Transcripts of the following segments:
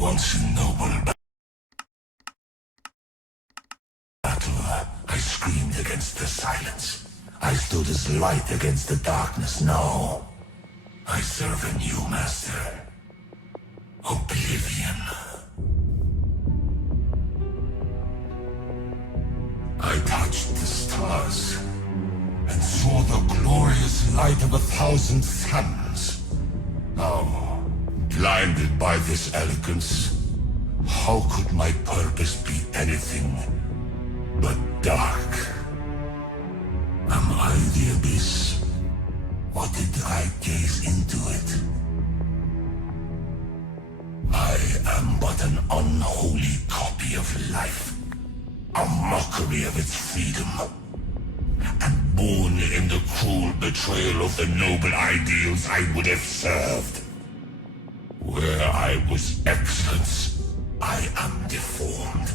Once in noble battle, I screamed against the silence. I stood as light against the darkness. Now, I serve a new master. Oblivion. I touched the stars and saw the glorious light of 1,000 suns. Now, blinded by this elegance, how could my purpose be anything but dark? Am I the abyss, or did I gaze into it? I am but an unholy copy of life, a mockery of its freedom, and born in the cruel betrayal of the noble ideals I would have served. Where I was excellence, I am deformed,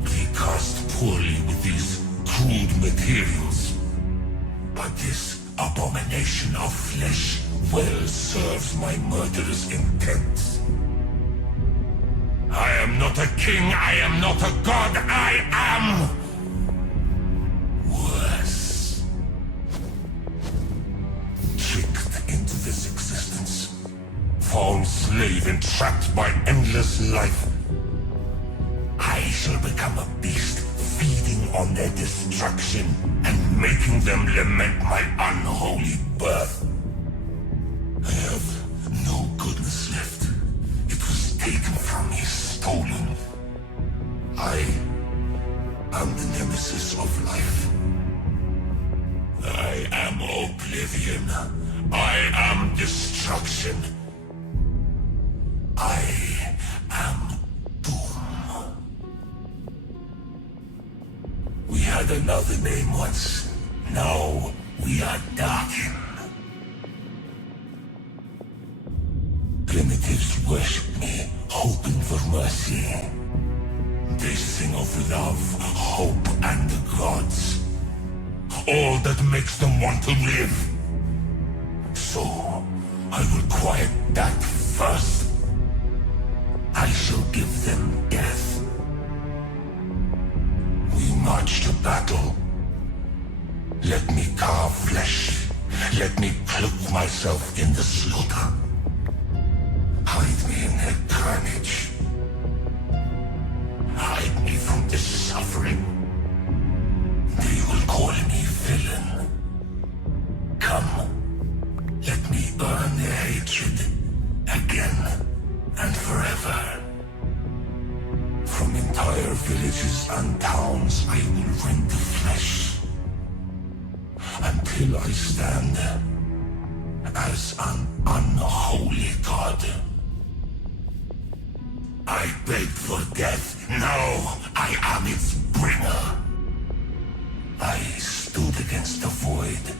recast poorly with these crude materials. But this abomination of flesh well serves my murderous intent. I am not a king, I am not a god, I am worse. Tricked into this existence, false slave entrapped by endless life. I shall become a beast, feeding on their destruction and making them lament my unholy birth. I have no goodness left. It was taken from me, stolen. I am the nemesis of life. I am oblivion. I am destruction. I am doom. We had another name once. Now we are darkened. Primitives worship me, hoping for mercy. They sing of love, hope, and the gods. All that makes them want to live. So, I will quiet that first. I shall give them death. We march to battle. Let me carve flesh. Let me cloak myself in the slaughter. Hide me in their carnage. Hide me from this suffering. They will call me villain. Come, let me earn their hatred again and forever. From entire villages and towns I will rend the flesh until I stand as an unholy god. I begged for death. Now I am its bringer. I stood against the void.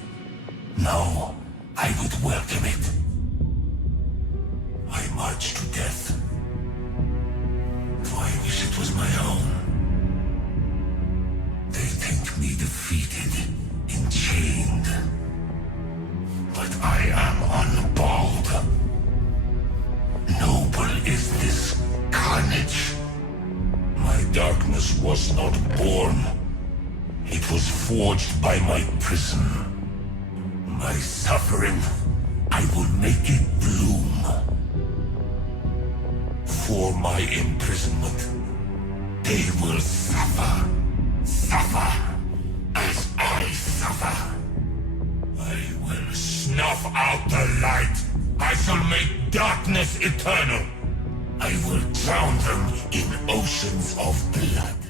Now I would welcome it. I march to death. Though I wish it was my own. They think me defeated, enchained. But I am unbowed. Noble is this carnage. My darkness was not born. It was forged by my prison. My suffering, I will make it bloom. For my imprisonment, they will suffer. Suffer as I suffer. I will snuff out the light. I shall make darkness eternal. I will drown them in oceans of blood.